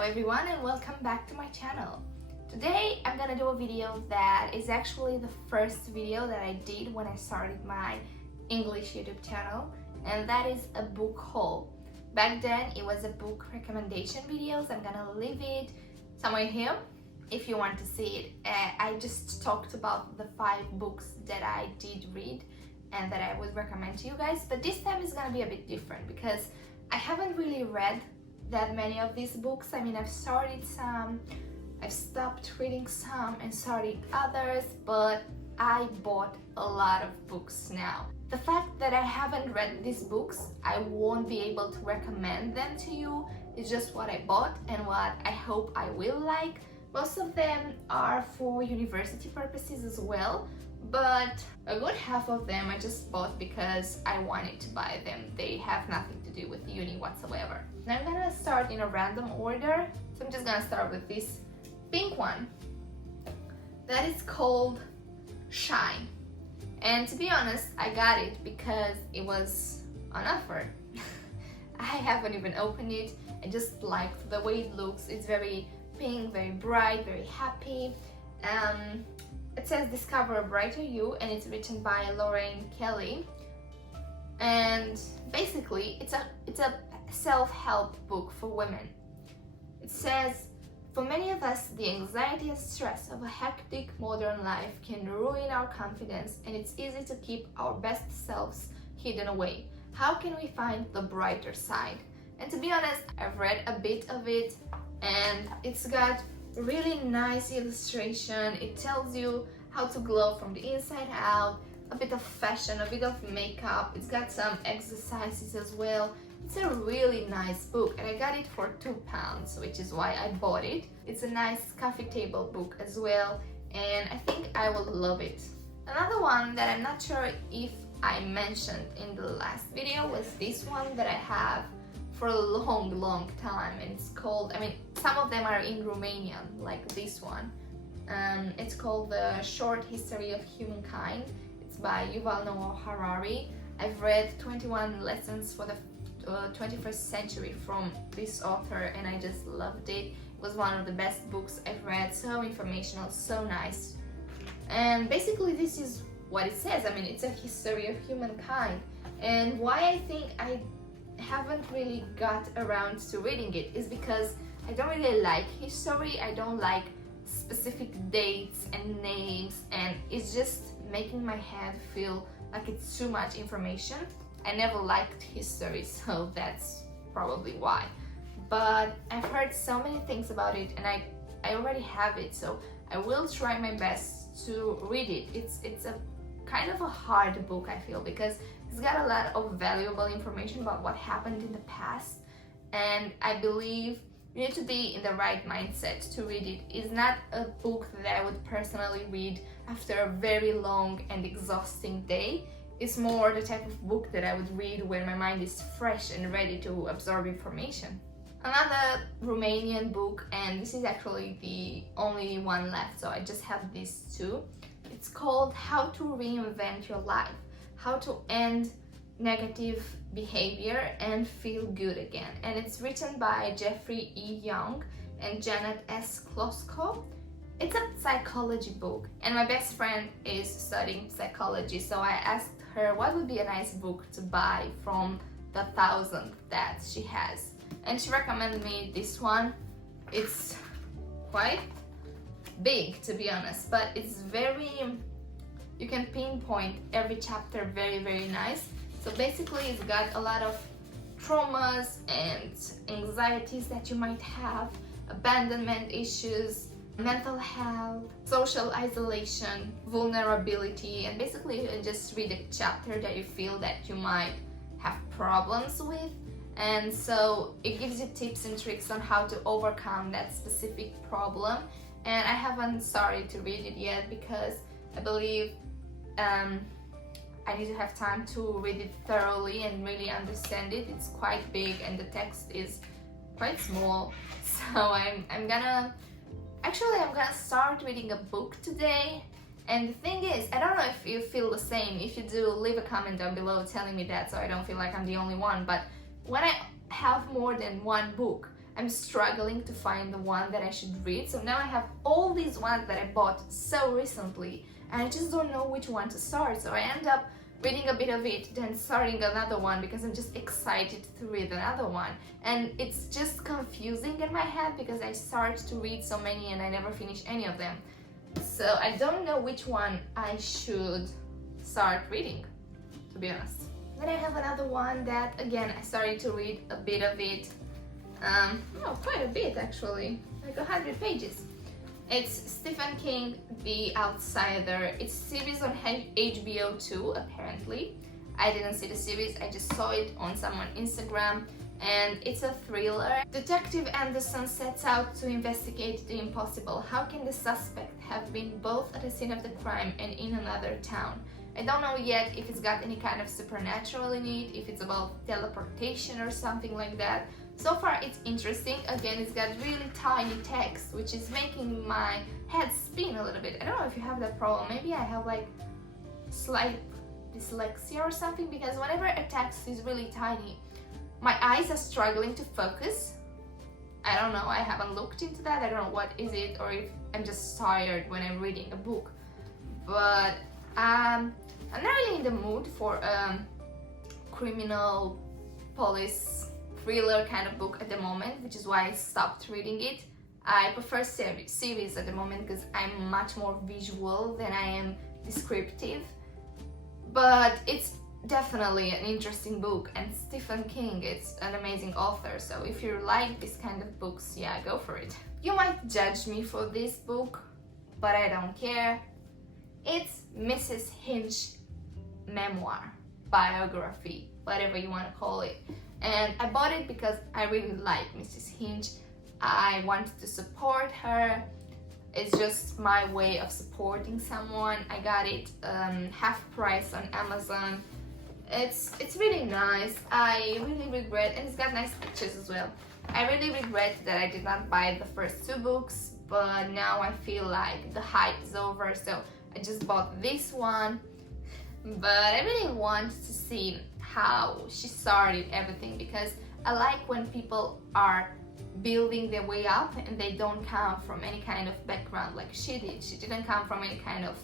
Hello everyone and welcome back to my channel. Today I'm gonna do a video that is actually the first video that I did when I started my English YouTube channel, and that is a book haul. Back then it was a book recommendation videos. I'm gonna leave it somewhere here if you want to see it. I just talked about the 5 books that I did read and that I would recommend to you guys, but this time is gonna be a bit different because I haven't really read that many of these books. I mean, I've started some, I've stopped reading some and started others, but I bought a lot of books now. The fact that I haven't read these books, I won't be able to recommend them to you. It's just what I bought and what I hope I will like. Most of them are for university purposes as well, but a good half of them I just bought because I wanted to buy them. They have nothing to do with uni whatsoever. Now I'm gonna start in a random order, so I'm just gonna start with this pink one that is called Shine. And to be honest, I got it because it was on offer. I haven't even opened it. I just liked the way it looks. It's very pink, very bright, very happy. It says Discover a Brighter You, and it's written by Lauren Kelly. And basically it's a self-help book for women. It says, for many of us, the anxiety and stress of a hectic modern life can ruin our confidence, and it's easy to keep our best selves hidden away. How can we find the brighter side? And to be honest, I've read a bit of it and it's got really nice illustration. It tells you how to glow from the inside out, a bit of fashion, a bit of makeup. It's got some exercises as well. It's a really nice book and I got it for £2, which is why I bought it. It's a nice coffee table book as well, and I think I will love it. Another one that I'm not sure if I mentioned in the last video was this one that I have for a long time, and it's called, I mean, some of them are in Romanian, like this one. It's called The Short History of Humankind. It's by Yuval Noah Harari. I've read 21 Lessons for the 21st Century from this author and I just loved it. It was one of the best books I've read, so informational, so nice. And basically this is what it says. I mean, it's a history of humankind, and why I think I haven't really got around to reading it is because I don't really like history. I don't like specific dates and names, and it's just making my head feel like it's too much information. I never liked history, so that's probably why. But I've heard so many things about it and I already have it, so I will try my best to read it. It's a kind of a hard book, I feel, because it's got a lot of valuable information about what happened in the past, and I believe you need to be in the right mindset to read it. It's not a book that I would personally read after a very long and exhausting day. It's more the type of book that I would read when my mind is fresh and ready to absorb information. Another Romanian book, and this is actually the only one left, so I just have these 2. It's called How to Reinvent Your Life, How to End Negative Behavior and Feel Good Again. And it's written by Jeffrey E. Young and Janet S. Klosko. It's a psychology book, and my best friend is studying psychology, so I asked her what would be a nice book to buy from the 1,000 that she has, and she recommended me this one. It's quite big, to be honest, but it's very, you can pinpoint every chapter very nice. So basically it's got a lot of traumas and anxieties that you might have, abandonment issues, mental health, social isolation, vulnerability, and basically you just read a chapter that you feel that you might have problems with, and so it gives you tips and tricks on how to overcome that specific problem. And I haven't started to read it yet because I believe I need to have time to read it thoroughly and really understand it. It's quite big and the text is quite small, so I'm gonna start reading a book today. And the thing is, I don't know if you feel the same. If you do, leave a comment down below telling me that, so I don't feel like I'm the only one. But when I have more than one book, I'm struggling to find the one that I should read. So now I have all these ones that I bought so recently and I just don't know which one to start. So I end up reading a bit of it, then starting another one because I'm just excited to read another one. And it's just confusing in my head because I start to read so many and I never finish any of them. So I don't know which one I should start reading, to be honest. Then I have another one that, again, I started to read a bit of it. Quite a bit actually, like 100 pages. It's Stephen King, The Outsider. It's a series on HBO too, apparently. I didn't see the series, I just saw it on someone's Instagram, and it's a thriller. Detective Anderson sets out to investigate the impossible. How can the suspect have been both at the scene of the crime and in another town? I don't know yet if it's got any kind of supernatural in it, if it's about teleportation or something like that. So far it's interesting. Again, it's got really tiny text, which is making my head spin a little bit. I don't know if you have that problem. Maybe I have like slight dyslexia or something, because whenever a text is really tiny, my eyes are struggling to focus. I don't know, I haven't looked into that. I don't know what is it, or if I'm just tired when I'm reading a book. But I'm not really in the mood for a criminal police thriller kind of book at the moment, which is why I stopped reading it. I prefer series at the moment because I'm much more visual than I am descriptive. But it's definitely an interesting book, and Stephen King, it's an amazing author, so if you like this kind of books, yeah, go for it. You might judge me for this book, but I don't care. It's Mrs. Hinch memoir, biography, whatever you want to call it. And I bought it because I really like Mrs. Hinch. I wanted to support her. It's just my way of supporting someone. I got it half price on Amazon. It's really nice. I really regret, and it's got nice pictures as well. I really regret that I did not buy the first two books, but now I feel like the hype is over, so I just bought this one. But I really want to see how she started everything, because I like when people are building their way up and they don't come from any kind of background like she did. She didn't come from any kind of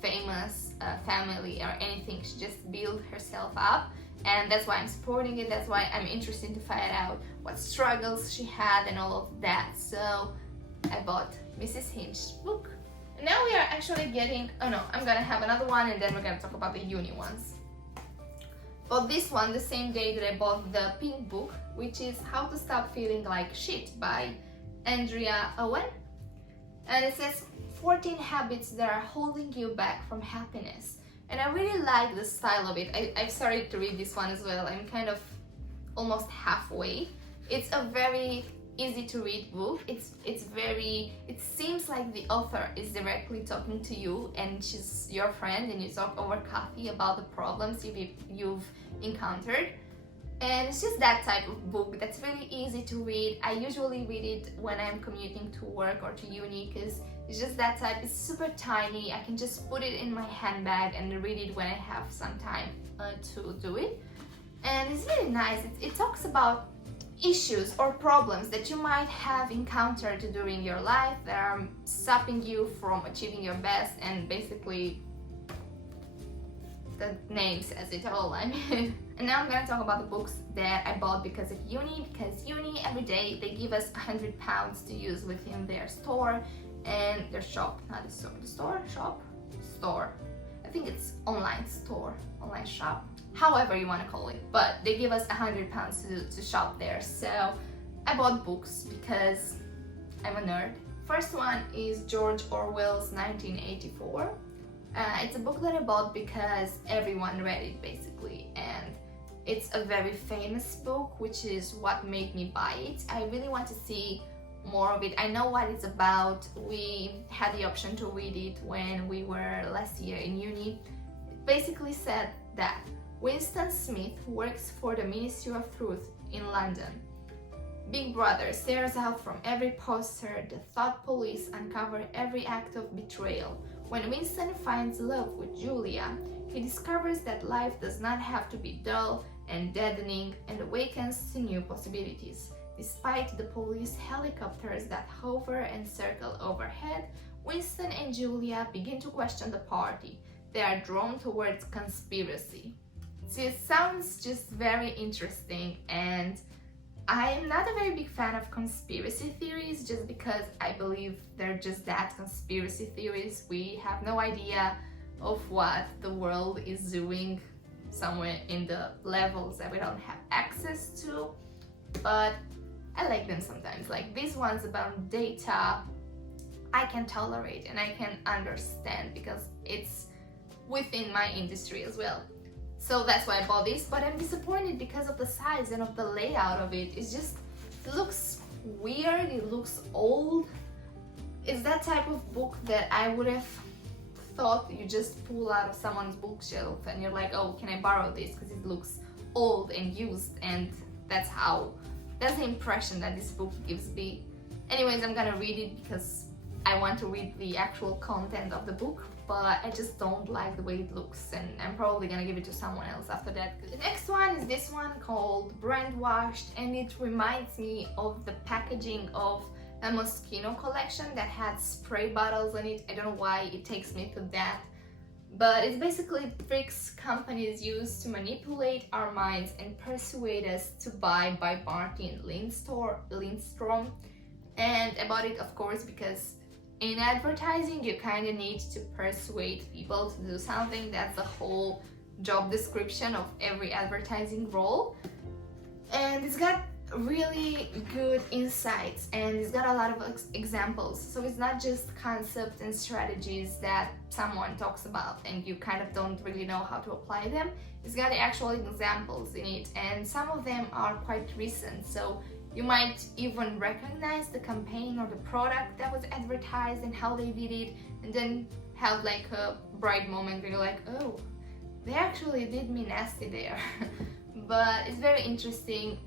famous family or anything. She just built herself up, and that's why I'm supporting it. That's why I'm interested to find out what struggles she had and all of that. So I bought Mrs. Hinch's book. And now we are actually getting, I'm gonna have another one and then we're gonna talk about the uni ones. Bought this one the same day that I bought the pink book, which is How to Stop Feeling Like Shit by Andrea Owen. And it says 14 habits that are holding you back from happiness. And I really like the style of it. I've started to read this one as well. I'm kind of almost halfway. It's a very easy to read book. It seems like the author is directly talking to you and she's your friend, and you talk over coffee about the problems you've encountered. And it's just that type of book that's really easy to read. I usually read it when I'm commuting to work or to uni, because it's just that type. It's super tiny. I can just put it in my handbag and read it when I have some time to do it. And it's really nice. It talks about issues or problems that you might have encountered during your life that are stopping you from achieving your best, and basically the name says it all. I mean, and now I'm gonna talk about the books that I bought because of uni. Because uni, every day they give us £100 to use within their store and their shop, not the store, store. I think it's online shop, however you want to call it. But they give us £100 to shop there. So I bought books because I'm a nerd. First one is George Orwell's 1984. It's a book that I bought because everyone read it basically, and it's a very famous book, which is what made me buy it. I really want to see more of it. I know what it's about. We had the option to read it when we were last year in uni. It basically said that Winston Smith works for the Ministry of Truth in London. Big Brother stares out from every poster. The thought police uncover every act of betrayal. When Winston finds love with Julia, he discovers that life does not have to be dull and deadening, and awakens to new possibilities. Despite the police helicopters that hover and circle overhead, Winston and Julia begin to question the party. They are drawn towards conspiracy. See, it sounds just very interesting, and I'm not a very big fan of conspiracy theories just because I believe they're just that, conspiracy theories. We have no idea of what the world is doing somewhere in the levels that we don't have access to, but I like them sometimes. Like these ones about data, I can tolerate and I can understand because it's within my industry as well. So that's why I bought this, but I'm disappointed because of the size and of the layout of it. It looks weird, it looks old. It's that type of book that I would have thought you just pull out of someone's bookshelf and you're like, oh, can I borrow this? Because it looks old and used, and that's the impression that this book gives me. Anyways, I'm gonna read it because I want to read the actual content of the book, but I just don't like the way it looks, and I'm probably gonna give it to someone else after that. The next one is this one called Brand Washed, and it reminds me of the packaging of a Moschino collection that had spray bottles on it. I don't know why it takes me to that, but it's basically tricks companies use to manipulate our minds and persuade us to buy by Martin Lindstrom. And about it, of course, because in advertising you kind of need to persuade people to do something. That's the whole job description of every advertising role, and it's got really good insights and it's got a lot of examples. So it's not just concepts and strategies that someone talks about and you kind of don't really know how to apply them. It's got actual examples in it, and some of them are quite recent, so you might even recognize the campaign or the product that was advertised and how they did it, and then have like a bright moment where you're like, oh, they actually did me nasty there. But it's very interesting.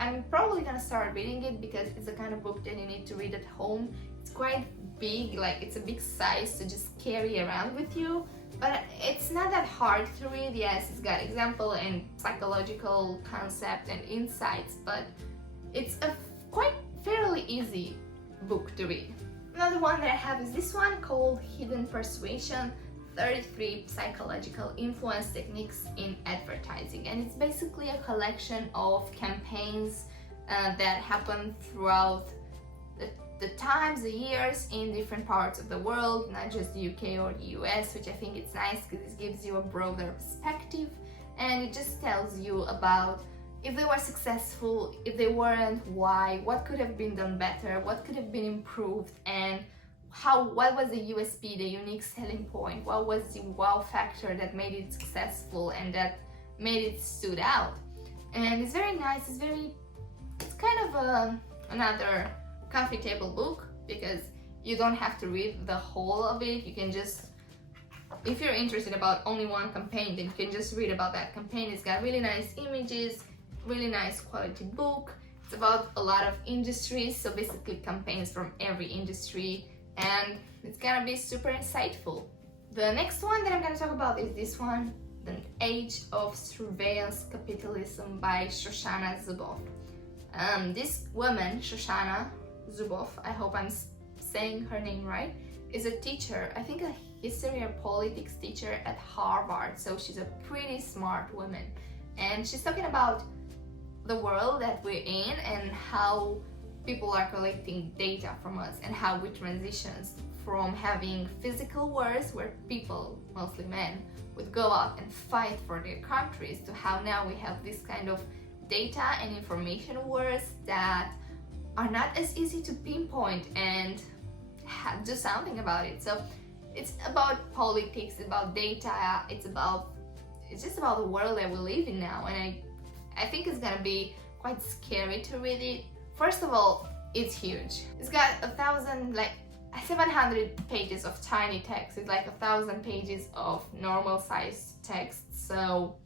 I'm probably gonna start reading it because it's the kind of book that you need to read at home. It's quite big, like it's a big size to just carry around with you, but it's not that hard to read. Yes, it's got example and psychological concept and insights, but it's a quite fairly easy book to read. Another one that I have is this one called Hidden Persuasion, 33 Psychological Influence Techniques in Advertising, and it's basically a collection of campaigns that happen throughout the times, the years in different parts of the world, not just the UK or the US, which I think it's nice because it gives you a broader perspective, and it just tells you about if they were successful, if they weren't, why, what could have been done better, what could have been improved, and what was the USP, the unique selling point, what was the wow factor that made it successful and that made it stood out. And it's very nice. It's kind of another coffee table book because you don't have to read the whole of it. You can just, if you're interested about only one campaign, then you can just read about that campaign. It's got really nice images, really nice quality book. It's about a lot of industries, so basically campaigns from every industry, and it's gonna be super insightful. The next one that I'm gonna talk about is this one, The Age of Surveillance Capitalism by Shoshana Zubov. This woman, Shoshana Zubov, I hope I'm saying her name right, is a teacher, I think a history or politics teacher at Harvard, so she's a pretty smart woman. And she's talking about the world that we're in and how people are collecting data from us and how we transitions from having physical wars where people, mostly men, would go out and fight for their countries to how now we have this kind of data and information wars that are not as easy to pinpoint and do something about it. So it's about politics, it's about data, it's just about the world that we live in now, and I think it's gonna be quite scary to read it. First of all, it's huge. It's got 700 pages of tiny text. It's like 1,000 pages of normal sized text. So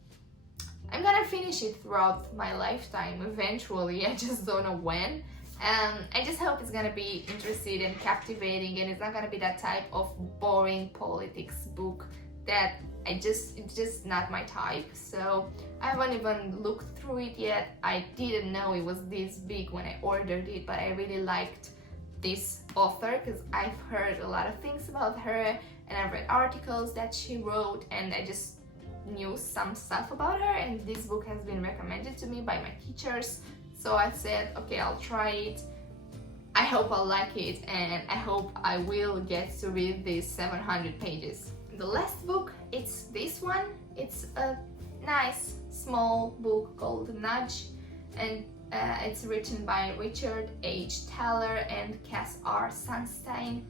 I'm gonna finish it throughout my lifetime eventually. I just don't know when. I just hope it's gonna be interesting and captivating, and it's not gonna be that type of boring politics book that it's just not my type, so I haven't even looked through it yet. I didn't know it was this big when I ordered it, but I really liked this author because I've heard a lot of things about her, and I've read articles that she wrote, and I just knew some stuff about her, and this book has been recommended to me by my teachers, so I said, okay, I'll try it. I hope I'll like it, and I hope I will get to read these 700 pages. The last book, it's this one. It's a nice small book called Nudge, and it's written by Richard H. Thaler and Cass R. Sunstein.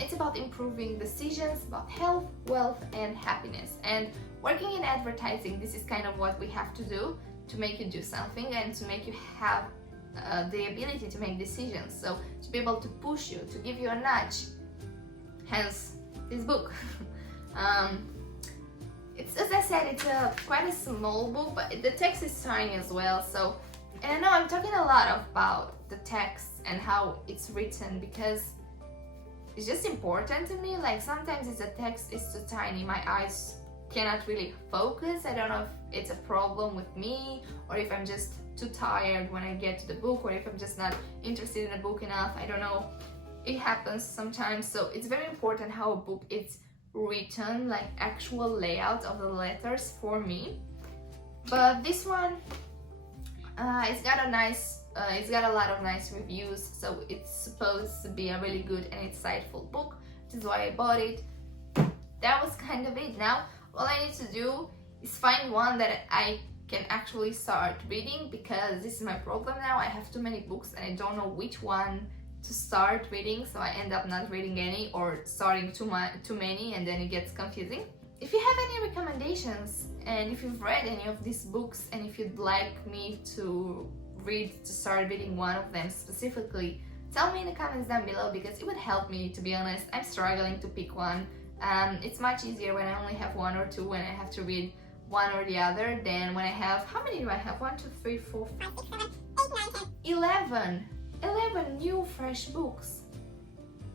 It's about improving decisions about health, wealth, and happiness. And working in advertising, this is kind of what we have to do to make you do something and to make you have the ability to make decisions. So to be able to push you, to give you a nudge, hence this book. It's, as I said, it's quite a small book, but the text is tiny as well. So, and I know I'm talking a lot about the text and how it's written because it's just important to me. Like sometimes it's the text is too tiny, my eyes cannot really focus. I don't know if it's a problem with me or if I'm just too tired when I get to the book, or if I'm just not interested in the book enough. I don't know. It happens sometimes. So it's very important how a book is written, like actual layout of the letters for me. But this one, it's got a lot of nice reviews, so it's supposed to be a really good and insightful book, which is why I bought it. That was kind of it. Now all I need to do is find one that I can actually start reading, because this is my problem now. I have too many books and I don't know which one to start reading, so I end up not reading any or starting too many, and then it gets confusing. If you have any recommendations, and if you've read any of these books, and if you'd like me to start reading one of them specifically, tell me in the comments down below, because it would help me, to be honest. I'm struggling to pick one. It's much easier when I only have one or two, when I have to read one or the other, than when I have, how many do I have? 1, 2, 3, 4, 5, 6, 7, 8, 9, 10. 11 new fresh books.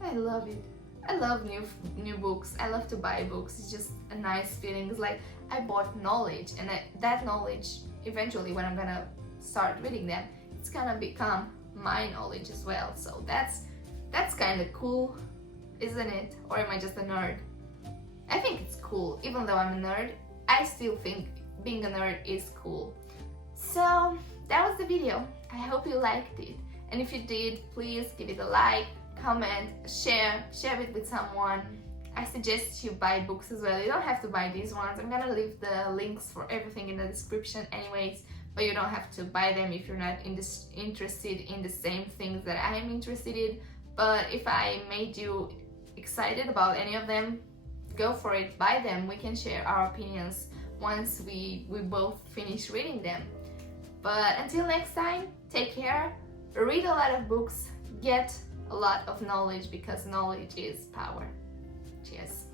I love it. I love new books. I love to buy books. It's just a nice feeling. It's like I bought knowledge, and that knowledge, eventually when I'm gonna start reading them, it's gonna become my knowledge as well. So that's kind of cool, isn't it? Or am I just a nerd? I think it's cool. Even though I'm a nerd, I still think being a nerd is cool. So that was the video. I hope you liked it. And if you did, please give it a like, comment, share it with someone. I suggest you buy books as well. You don't have to buy these ones. I'm gonna leave the links for everything in the description anyways, but you don't have to buy them if you're not interested in the same things that I'm interested in. But if I made you excited about any of them, go for it, buy them. We can share our opinions once we both finish reading them. But until next time, take care. Read a lot of books, get a lot of knowledge, because knowledge is power. Cheers.